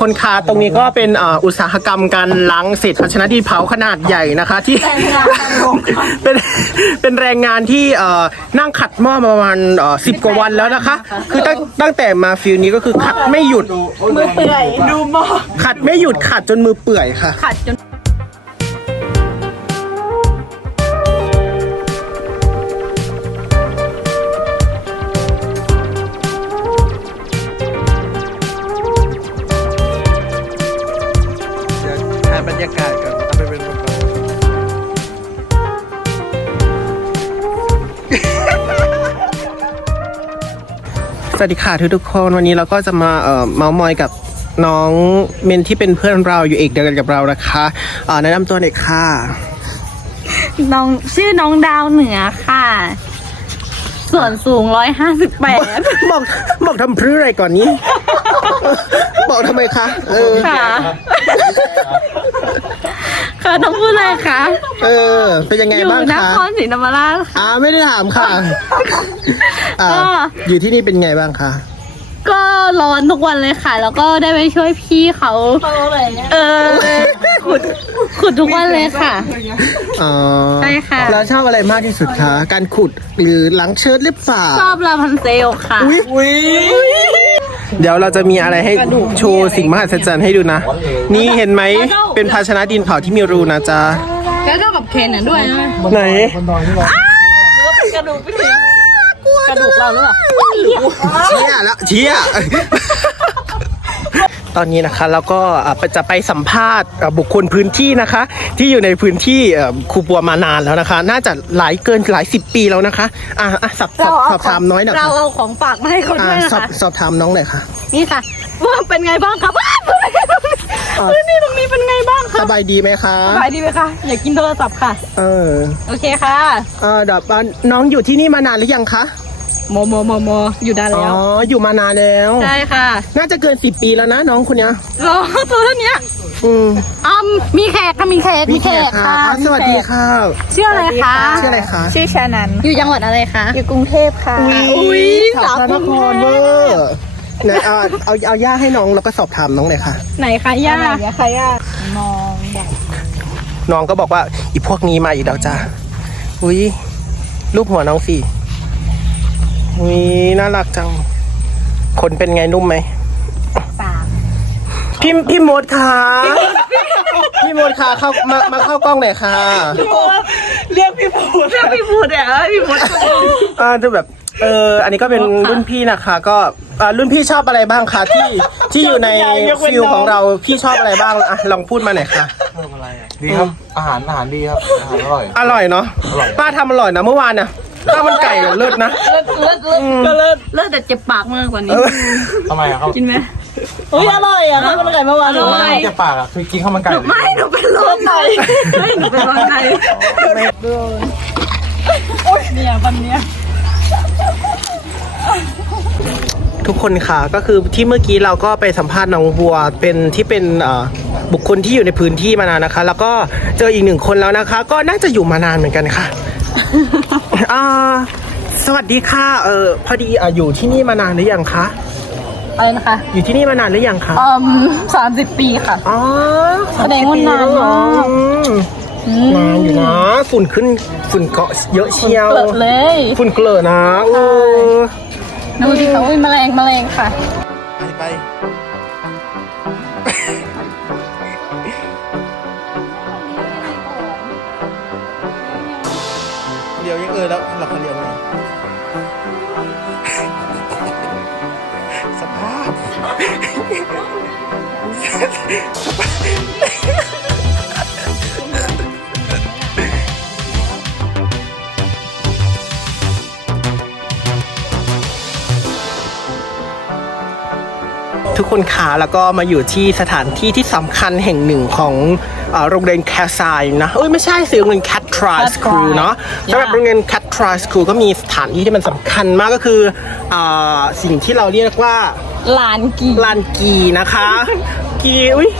คนคาตรงนี้ก็เป็นเอ่ออุตสาหกรรมการล้างเศษภาชนะดินเผาขนาดใหญ่นะคะ ที่ เป็นเป็นแรงงานที่เอ่อนั่งขัดหม้อมาประมาณสิบกว่าวันแล้วนะคะ คือตั้งตั้งแต่มาฟิลนี้ก็คือขัดไม่หยุด มือเปื่อย ดูหมอขัดไม่หยุดขัดจนมือเปื่อยค่ะ ขัดจน บรรยากาศก่อนเอาไปเป็นประกอบสวัสดีค่ะทุกทุกๆคนวันนี้เราก็จะมาเอ่อเมาส์มอยกับน้องเมนที่เป็นเพื่อนเราอยู่เอกเดียวกันกับเรานะคะเอ่อแนะนำตัวหน่อยค่ะ น้องชื่อน้องดาวเหนือค่ะ ส่วนสูงร้อยห้าสิบแปดบอกบอกทำพรืออะไรก่อนนี้ บอกทำไมคะ เออ ค่ะ ค่ะต้องพูดอะไรคะเออ เป็นยังไงอยู่บ้างนคะ ครศรีธรรมราชค่ะ อ่าไม่ได้ถามค่ะ อ่า ก็ อยู่ที่นี่เป็นไงบ้างคะก็ร้อนทุกวันเลยค่ะ แล้วก็ได้ไปช่วยพี่เขาเออขุดขุดทุกวันเลยค่ะ อ๋อใช่ค่ะ แล้วชอบอะไรมากที่สุดคะ การขุดหรือหลังเชิดหรือเปล่าชอบลาพันเซลค่ะ อุ๊ย เดี๋ยวเราจะมีอะไรให้โชว์สิ่งมหัศจรรย์ให้ดูนะ นี่เห็นไหมเป็นภาชนะดินเผาที่มีรูนะจ๊ะแล้วก็กับเคนน่ะด้วยนะไหนกระดูกพี่เทียกระดูกเราหรือเปล่าเชี่ยแล้วเชี่ย ตอนนี้นะคะแล้วก็อะจะไปสัมภาษณ์อะบุคคลพื้นที่นะคะ ที่อยู่ในพื้นที่เอ่อคูบัวมานานแล้วนะคะ น่าจะหลายเกินหลายสิบปีแล้วนะคะอะอะสอบสอบสอบถามน้อยหน่อยเราค่ะเอาของฝากมาให้เขาอะด้วยนะสอบคะสอบถามน้องหน่อยค่ะ นี่ค่ะว่าเป็นไงบ้างครับว้าวพื้นที่ตรงนี้เป็นไงบ้างสคะบายดีไหมคะสบายดีไหมคะอยากกินโทรศัพท์ค่ะ เออโอเคค่ะเออเดี๋ยวอะน้องอยู่ที่นี่มานานหรือยังคะโมโมโมโมอยู่ได้อ๋อแล้ว อยู่มานานแล้ว ใช่ค่ะน่าจะเกินสิบปีแล้วนะน้องคนเนี้ยรอตัวเท่านี้อืมอืมมีแขกค่ะมีแขกมีแขกค่ะอ๋อสวัสดีค่ะ ชื่ออะไรคะ ชื่ออะไรคะชื่อชานันอยู่จังหวัดอะไรคะ อยู่กรุงเทพค่ะ อุ๊ยสาวพระนครเวอร์ไหนเอาเอาเอาย่าให้น้องแล้วก็สอบถามน้องหน่อยค่ะ ไหนคะย่า อะไรอย่างเงี้ยค่ะย่ามองแบบน้องก็บอกว่าอีพวกนี้มาอีกแล้วจ้าอุ้ยรูปหัวน้องสิ อุ้ยน่ารักจังคนเป็นไงนุ่มไหมสามพี่พี่มดค่ะพี่มดค่ะเข้ามามาเข้ากล้องหน่อยค่ะเรียกพี่พูดเรียกพี่พูดเนี่ยพี่พูดอ่าจะแบบเอออันนี้ก็เป็นรุ่นพี่นะคะ ก็อ่ารุ่นพี่ชอบอะไรบ้างคะที่ที่อยู่ในฟิลของเราพี่ชอบอะไรบ้างอะลองพูดมาหน่อยค่ะดีครับ อาหารอาหารดีครับอาหารอร่อย อร่อยเนาะป้าทำอร่อยนะเมื่อวานน่ะ ข้าวมันไก่เลิศนะ เลิศเลิศเลิศก็เลิศเลิศแต่เจ็บปากมากกว่านี้เออทำไมอะครับกินไหมอุ้ยอร่อยอะข้าวมันไก่เมื่อวานอร่อยไม่จะปากอะคือกินข้าวมันไก่ไม่หนูเป็นโรคไตไม่หนูเป็นโรคไตเนี่ยวันเนี้ยทุกคนค่ะก็คือที่เมื่อกี้เราก็ไปสัมภาษณ์น้องบัวเป็นที่เป็นเอ่อบุคคลที่อยู่ในพื้นที่มานานนะคะ แล้วก็เจออีกหนึ่งคนแล้วนะคะ ก็น่าจะอยู่มานานเหมือนกันค่ะ อ่าสวัสดีค่ะ เออพอดีอะอยู่ที่นี่มานานหรือยังคะ อะไรนะคะอยู่ที่นี่มานานหรือยังคะอืมสามสิบปีค่ะ อ๋อแสดงว่านานมากอืมนานอยู่นะฝุ่นขึ้นฝุ่นเกาะเยอะเชียวเปิดเลย ฝุ่นเกลอะนะโอ้ดูดิค่ะอุ้ยแมลงแมลงค่ะ ไปไป ทุกคนขาแล้วก็มาอยู่ที่สถานที่ที่สำคัญแห่งหนึ่งของเอ่อโรงเรียนแคสไซนะเอ้ยไม่ใช่สิโรงเรียนแคททรายสคูลเนาะสำหรับโรงเรียนแคททรายสคูลก็มีสถานที่ที่มันสำคัญมากก็คือเออสิ่งที่เราเรียกว่าห ลานกี่ลานกีนะคะ กีอุ้ย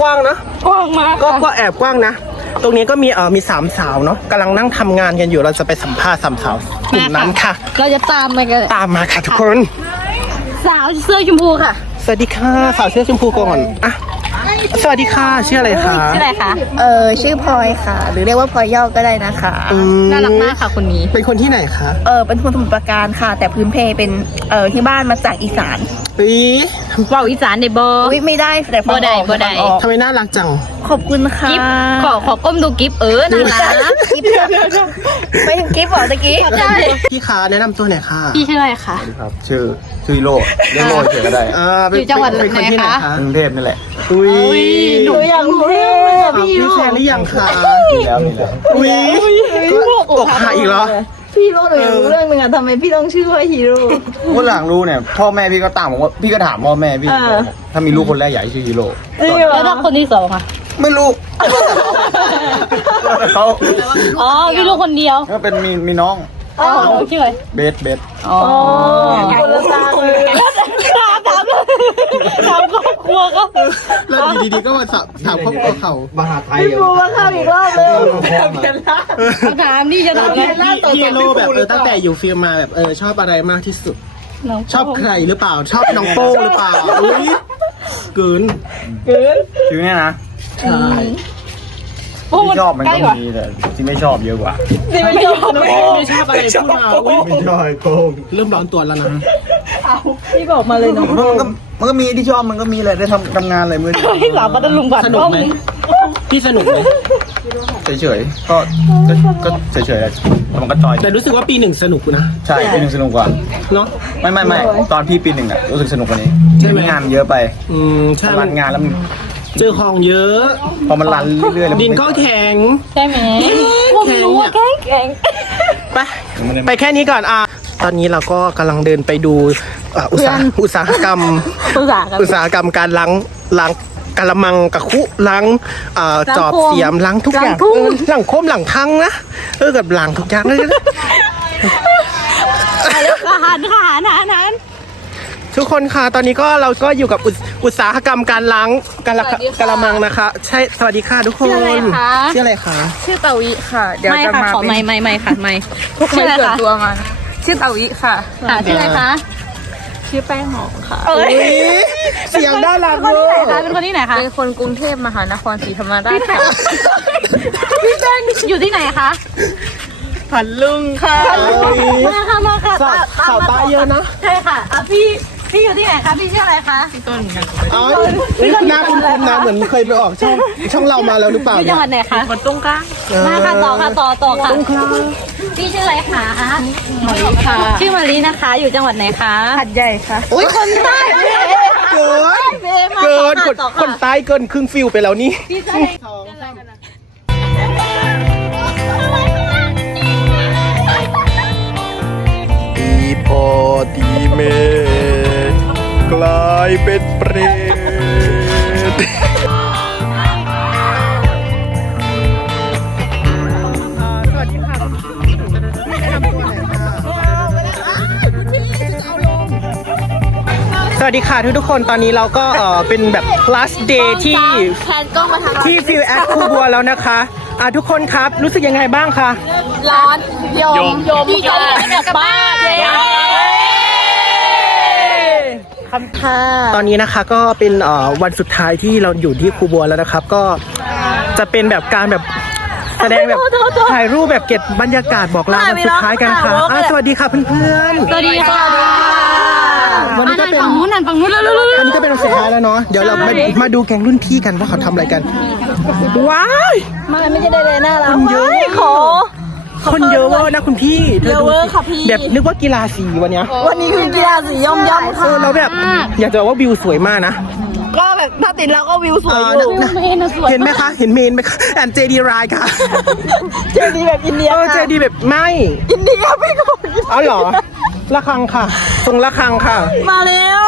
กว้างนะกว้างมากก็ก็แอบกว้างนะ ตรงนี้ก็มีเออมีสามสาวเนาะกำลังนั่งทำงานกันอยู่เราจะไปสัมภาษณ์สามสาวกลุ่มนั้นค่ะ เราจะตามไปกันตามมาค่ะทุกคน สาวเสื้อชมพูค่ะ สวัสดีค่ะ สาวเสื้อชมพูก่อนอะสวัสดีค่ะ ชื่ออะไรคะชื่ออะไรคะเออชื่อพลอยค่ะ หรือเรียกว่าพลอยย่อก็ได้นะคะอืมน่ารักมากค่ะคนนี้ เป็นคนที่ไหนคะเออเป็นคนสมุทรปราการค่ะ แต่พื้นเพเป็นเออที่บ้านมาจากอีสาน อีเว่าอีสานในเบอร์อุ้ยไม่ได้แต่ฟังบ่ได้ออกบ่ได้ ฟังออกทำไมน่ารักจัง ขอบคุณค่ะกิฟขอขอก้มดูกิฟเออน่ารักกิฟไม่ถึงกิฟเหรอตะกี้ใช่พี่คะแนะนำตัวหน่อยค่ะพี่ชื่ออะไรคะครับชื่อชื่อโลเรียกโลเฉยก็ได้เออเป็นอยู่จังหวัดเป็นคนที่ไหนไหนคะ คะกรุงเทพนี่แหละอุ้ยหนูอยากรู้เรื่องเลยอะพี่มีแฟนหรือยังคะมีแล้วมีแล้วอุ้ยอกหักอีกเหรอ พี่โรหนูรู้เรื่องหนึงอะทำไมพี่ต้องชื่อว่าฮีโร่วันหลังรู้เนี่ยพ่อแม่พี่ก็ตามผมว่าพี่ก็ถามพ่อแม่พี่เออถ้ามีลูกคนแรกอยากให้ชื่อฮีโร่แล้วถ้าคนที่สองอะไม่รู้เขาอ๋อพี่ลูกคนเดียวก็เป็นมีมีน้องอ๋อชื่ออะไรเบสเบสอ๋อคนละตาเลย ถามถามเลยถามครอบครัวก็แล้วอยู่ดีๆก็มาถามครอบครัวเขามหาไทยพี่บูมาเข้าอีกรอบเลยถามนี่จะถามอะไรพี่เอโลแบบเออตั้งแต่อยู่ฟิล์มมาแบบเออชอบอะไรมากที่สุด ชอบใครหรือเปล่า ชอบน้องโป้งหรือเปล่าอุ้ยเกินชื่อเนี่ยนะใช่ ที่ชอบมันก็มีแต่ที่ไม่ชอบเยอะกว่าไม่ชอบไม่ชอบไม่ชอบอะไรพูดมาอุ้ยไม่ชอบโกงเริ่มร้อนตัวแล้วนะพี่บอกมาเลยเนาะมันก็มันก็มีที่ชอบมันก็มีแหละได้ทำทำงานอะไรมือพี่สาวมาตะลุงบัตรสนุกไหมพี่สนุกไหมเฉยๆก็ก็ก็เฉยๆแหละแต่มันก็จอยแต่รู้สึกว่าปีหนึ่งสนุกนะใช่ปีหนึ่งสนุกกว่าเนาะไม่ไม่ไม่ตอนพี่ปีหนึ่งอะรู้สึกสนุกกว่านี้ใช่ไหมงานเยอะไปอืมใช่มันรันงานแล้วมัน เจอของเยอะ พอมันรันเรื่อยๆแล้วมัดินก็แข็งใช่ไหมแข็งอะแข็งแข็งไปไปแค่นี้ก่อนอะตอนนี้เราก็กำลังเดินไปดูอะอุตสาหอุตสาหกรรมภาษากัน อุตสาหกรรมการล้างล้างกะละมังกะคุล้างเอ่อล้างจอบโคมเสียมล้างทุกอย่างล้างทุ่ง เออล้างโคมล้างทังนะเออกับล้างทุกอย่างเลยนะอาหารอาหารอาหารอาหาร ทุกคนค่ะตอนนี้ก็เราก็อยู่กับอุตอุตสาหกรรมการล้างกะละกะละมังนะคะ ใช่สวัสดีค่ะทุกคนชื่ออะไรคะ ชื่ออะไรคะชื่อตาวิค่ะ เดี๋ยวไม่จะค่ะมาขอเป็นไม่ไม่ไม่ค่ะไม่พวกชื่ไม่ออะไรส่วนคะตัวมาชื่อตาวิค่ะค่ะชื่ออะไรคะชื่อแป้งหอมค่ะ เอ้ยเสียงน่ารักคนเวที่อไหนคะร์เป็นคนที่ไหนคะเป็นคนกรุงเทพมหานครศรีธรรมราชค่ะพี่แป้งอยู่ที่ไหนคะพันลุงค่ะมาค่ะมาค่ะสาวสาวตาเยอะนะใช่ค่ะอะพี่ พี่อยู่ที่ไหนคะ พี่ชื่ออะไรคะอ๋อหน้าคุณคุณนะเหมือนเคยไปออกช่องช่องเรามาแล้วหรือเปล่าอยู่จังหวัดไหนคะคนตรงกลางมาค่ะต่อค่ะต่อต่อค่ะ พี่ชื่ออะไรคะมาลีค่ะ ชื่อมารีนะคะ อยู่จังหวัดไหนคะหัดใหญ่ค่ะอุ้ยคนใต้เกินมาเกิต่อนคนต่อคนค่ะใต้เกินครึ่งฟิลไปแล้วนี่พี่ชื่ออะไรตีพอตีเม กลายเป็นเปรตสวัสดีค่ะทุกทุกๆคนตอนนี้เราก็เออเป็นแบบ last day ที่แทนกล้องมาทางที่ฟิลแอดคูบัวแล้วนะคะอะทุกคนครับรู้สึกยังไงบ้างคะร้อนยมยมพี่จะกลับบ้าน เลยตอนนี้นะคะก็เป็นเอ่อวันสุดท้ายที่เราอยู่ที่คูบัวแล้วนะครับ ก็จะเป็นแบบการแบบแสดงแบบถ่ายรูปแบบเก็บบรรยากาศบอกลาวันสุดท้ายกันค่ะอะสวัสดีค่ะเพื่อนสวัสดีค่ะๆวันนี้ก็เป็นฝั่งนู้นนั่นฝั่งนู้นเร็วเร็วเร็วอันนี้ก็เป็นวันสุดท้ายแล้วเนาะ เดี๋ยวเรามามาดูแก๊งรุ่นพี่กันว่าเขาทำอะไรกัน ว้ายมาไม่จะได้เลยหน้าเราคนเยอะขอ คนเยอะเวอร์นะคุณพี่ธเยอะเวอร์ดูสิค่ะพี่แบบนึกว่ากีฬาสีวันเนี้ยวันนี้คือกีฬาสีย่อมย่อมเอค่ะอเราแบบอยากจะบอกว่าวิวสวยมากนะก็แบบถ้าติดแล้วก็วิวสวยอเออยู่นะไม่เห็นนะสวยเห็นไหมคะ เห็นเมนไหมคะแอนเจดีรายค่ะเจดีแบบอินเดียเออเจค่ะดีแบบไม่อินเดียไม่ก่อนเอาเหรอระฆังค่ะทรงระฆังค่ะ มาแล้ว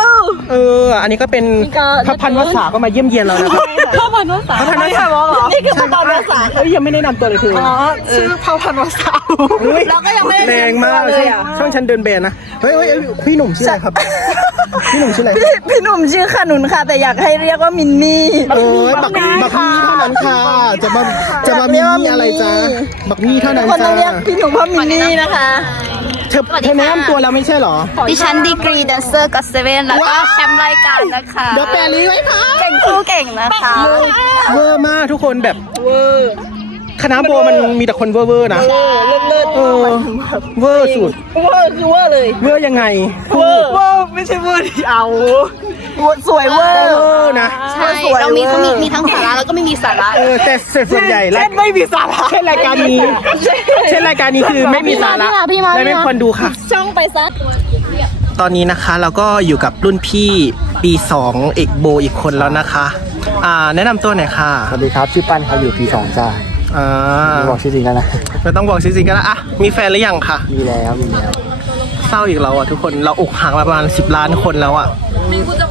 เออ อันนี้ก็เป็นก็พระพันวษาก็มาเยี่ยมเยียนเรานะครับข้าวผัดน้ำสาพระพันวไม่ษาค่ะบอกเหรอนี่คือประวัติศาสตร์เอ้ยยังไม่ได้นำตัวเลยคืออ๋อชื่อเผ่าพันธุ์วาสาอุ๊ยเราก็ยังไม่ได้แรงมากเตรียมตัวเลยอะช่องฉันเดินเบนนะเฮ้ยเฮ้ยเฮ้ยพี่หนุ่มชื่ออะไรครับพี่หนุ่มชื่ออะไรพี่พี่หนุ่มชื่อขนุนค่ะ แต่อยากให้เรียกว่ามินนี่เออบักบักมี่เท่านั้นค่ะ จะมาจะมามีนี่อะไรจ้าบักมี่เท่านั้นคนต้จ้าองเรียกพี่หนุ่มว่ามินนี่นะคะ เธอเธอแนะนำตัวแล้วไม่ใช่เหรอ ดิฉันดีกรีแดนเซอร์ก็เซเว่นแล้วก็แชมป์รายการนะคะเดี๋ยวแปลรีไว้ค่ะเก่งคู่เก่งนะคะเวอร์มากทุกคนแบบเวอร์คณะโบมันมีแต่คนเวอร์เวอร์นะเลิศเออเวอร์สุดเวอร์คือเวอร์เลยเวอร์ยังไง เวอร์เวอร์ไม่ใช่เวอร์ที่เอา สวยเวอเวร์อร์นะ ใช่เรามีทั้งมีมีทั้งสาระแล้วก็ไม่มีสาระเออแต่ส่วนใหญ่เช่นไม่มีสาระเช่นรายการนี้ เช่นรายการนี้คือไม่มีสาระพี่มาพี่มาและไม่ควรดูค่ะ ช่องไปซัดตอนนี้นะคะเราก็อยู่กับรุ่นพี่ปี2เอกโบอีกคนแล้วนะคะอ่าแนะนำตัวหน่อยค่ะสวัสดีครับ ชื่อปั้นครับอยู่ปีสองจ้าอ่าบอกชื่อจริงแล้วนะ ไม่ต้องบอกจริงๆก็แล้วอะมีแฟนหรือยังคะมีแล้วมีแล้ว เศร้าอีกแล้วอะทุกคนเราอกหักมาประมาณ 10 ล้านคนแล้วอะ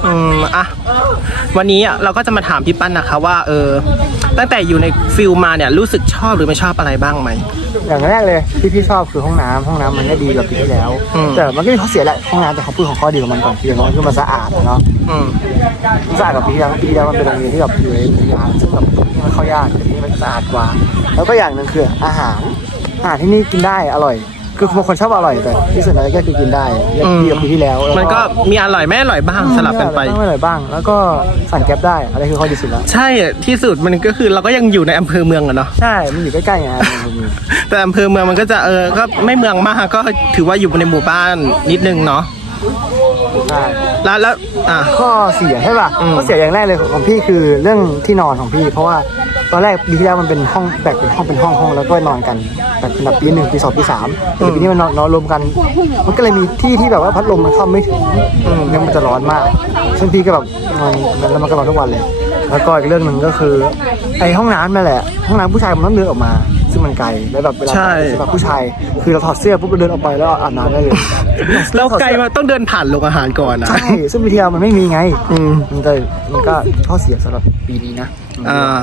อืมอะวันนี้อะเราก็จะมาถามพี่ปั้นนะคะ ว่าเออตั้งแต่อยู่ในฟิลมาเนี่ยรู้สึกชอบหรือไม่ชอบอะไรบ้างไหมอย่างแรกเลยที่พี่ชอบคือห้องน้ำห้องน้ำมันก็ดีกว่าปีที่แล้ว อืม แต่มันก็มีข้อเสียแหละห้องน้ำแต่เขาพูดของข้อดีของมันก่อนคืออย่างน้อยคือมันสะอาดเนาะอืมมันสะอาดกว่าปีที่แล้วปีที่แล้วมันเป็นโรงเรียนที่แบบอยู่ในอุทยานซึ่งแบบที่มันเข้ายากแต่ที่นี่มันสะอาดกว่า แล้วก็อย่างหนึ่งคืออาหารอาหารที่นี่กินได้อร่อย คือบางคนชอบอร่อยแต่ที่สุดแล้วก็คือกินได้และดีกว่าปีที่แล้วแล้วมันก็มีอร่อยไม่อร่อยบ้างสลับกันไปไม่อร่อยบ้าง แล้วก็สั่งแก๊ปได้อะไรคือข้อดีสุดแล้วใช่อะที่สุดมันก็คือเราก็ยังอยู่ในอำเภอเมืองอะเนาะใช่มันอยู่ใกล้ๆไงแต่อำเภอเมืองมันก็จะเออก็ไม่เมืองมากก็ถือว่าอยู่ในหมู่บ้านนิดนึงเนาะใช่แล้วแล้วอะ ข้อเสียใช่ป่ะอืมข้อเสียอย่างแรกเลยของพี่คือเรื่องที่นอนของพี่ เพราะว่าต อนแรกปีที่แล้วมันเป็นห้องแบ่งเป็นห้องเป็นห้องห้องแล้วก็นอนกันแบบเป็นแบบปีหนึ่งปีสองปีสามแต่ปีนี้มันนอนนอนรวมกัน มันก็เลยมีที่ที่แบบว่าพัดลมมันเข้าไม่ถึงเนี่ยมันจะร้อนมากซึ่งพี่ก็แบบนอนแล้วมันก็นอนทุกวันเลย แล้วก็อีกเรื่องหนึ่งก็คือไอห้องน้ำนั่นแหละห้องน้ำผู้ชายมันต้องเดินออกมา ซึ่งมันไกลแล้วแบบเวลาใช่ สำหรับผู้ชาย คือเราถอดเสื้อปุ๊บเราเดินออกไปแล้วอาบน้ำได้เลยแล้วไกลมาต้องเดินผ่านโรงอาหารก่อนนะ ใช่ซึ่งปีที่แล้วมันไม่มีไงอืม มันก็มันก็ข้อเสียสำหรับปีนี้นะอ่า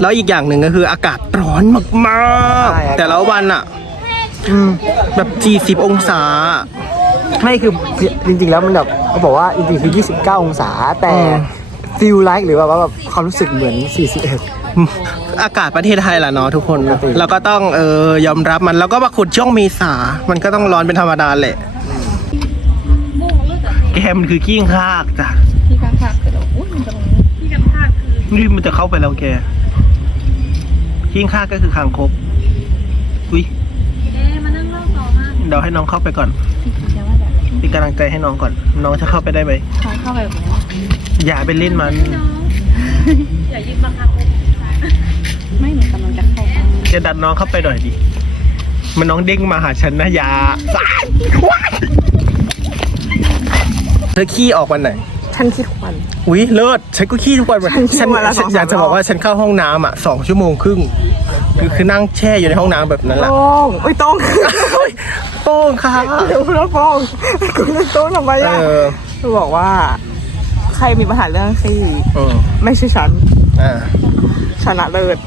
แล้วอีกอย่างหนึ่งก็คืออากาศร้อนมากใช่ๆแต่ละวันอะอืม แบบ 40 องศา ไม่คือจริงๆแล้วมันแบบเขาบอกว่าจริงๆคือ 29 องศา แต่อืมฟีลไลค์หรือว่าแบบความรู้สึกเหมือน 41 อากาศประเทศไทยล่ะเนาะทุกคนปกติเราก็ต้องเออยอมรับมันแล้วก็มาขุดช่วงเมษา มันก็ต้องร้อนเป็นธรรมดาแหละ แกมันคือกิ้งคากจ้ะพี่ข้างๆคือเราอุ้ยมันจะลงนี่มันจะเข้าไปแล้วแกกิ้งคากก็คือคางคกอุ้ยเดี๋ยวให้น้องเข้าไปก่อนจะว่าแบบเป็นกำลังใจให้น้องก่อน น้องจะเข้าไปได้ไหมเขาเข้าไปแบบนี้อย่าไปเล่นมันไม่ เข้าไปจะดันน้องเข้าไปหน่อยดิ มันน้องเด้งมาหาฉันนะอยาสายว้ายเธอขี้ออกวันไหน ฉันคิดควัน อุ้ยเลิศฉันก็ขี้ทุกวันวันฉันขี้ฉันวันละฉันสองสามอยากจะบอกว่าฉันเข้าห้องน้ำอะสองชั่วโมงครึ่งคือคือนั่งแช่อยู่ในห้องน้ำแบบนั้นแหละโป้งไม่ต้องโป้งค่ะ เดี๋ยวแล้วโป้งกูเล่นโต๊ะทำไมเออะอคือบอกว่า ใครมีปัญหาเรื่องขี้อืมไม่ใช่ฉันอ่าชนะเลิศ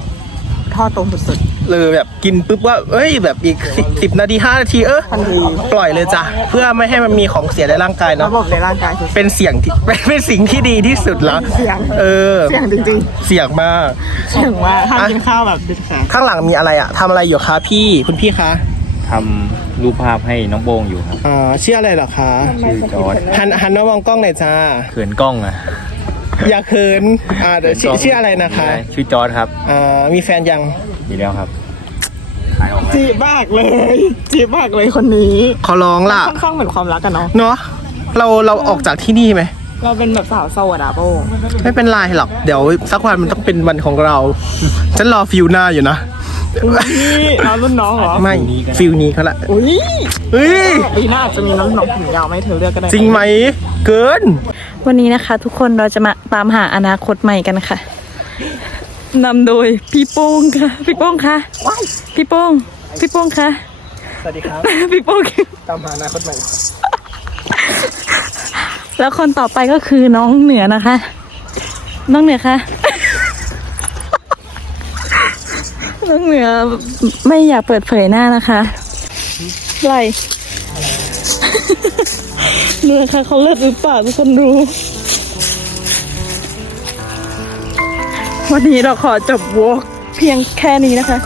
ท่อตรงสุดเลยแบบกินปุ๊บว่าเอ้ยแบบอีกสิบนาทีห้านาทีเออทันทีปล่อยเลยจ้ะเพื่อไม่ให้มันมีของเสียในร่างกายๆ เนาะระบบในร่างกายคือเป็นเสียงที่ เป็นสิ่งที่ดีที่สุดแล้วเสียงเออเสียงจริงเสียงมาก ๆเสียงว่าห้ามกินข้าวแบบเด็ดขาดข้างหลังมีอะไรอะทำอะไรอยู่คะพี่คุณพี่คะทำรูปภาพให้น้องโบงอยู่ครับ อ่าชื่ออะไรเหรอคะชื่อจอร์ดหันหันมามองกล้องหน่อยจ้าเขินกล้องอะ อย่าเขินอ่าเดี๋ยวชื่อชื่ออะไรนะคะชื่อจอร์ดครับอ่ามีแฟนยังดีแล้วครับจีบมากเลย จีบมากเลยคนนี้ขอร้องล่ะค่อนข้างเหมือนความรักกันเนาะเนาะเราเราออกจากที่นี่ไหมเราเป็นแบบสาวโสดอะโป้งไม่เป็นไรหรอก เดี๋ยวสักวันมันต้องเป็นวันของเรา ฉันรอฟิลหน้าอยู่นะ นี่เรารุ่นน้องเหรอไม่ฟิลนี้เขาละอุ้ยเฮ้ยปีหน้าอาจจะมีน้องหนองผมยาวไหม่เธอเลือกก็ได้จริงไหม เกิน วันนี้นะคะ ทุกคนเราจะมาตามหาอนาคตใหม่กันค่ะนำโดยพี่โป้งค่ะ พี่โป้งค่ะพี่โป้งพี่โป้งค่ะ สวัสดีครับ พี่โป้งตามหาอนาคตใหม่ แล้วคนต่อไปก็คือน้องเหนือนะคะ น้องเหนือคะ น้องเหนือไม่อยากเปิดเผยหน้านะคะไรเหนือค่ะเขาเลิศหรือเปล่าทุกคนรู้ วันนี้เราขอจบวอล์กเพียงแค่นี้นะคะ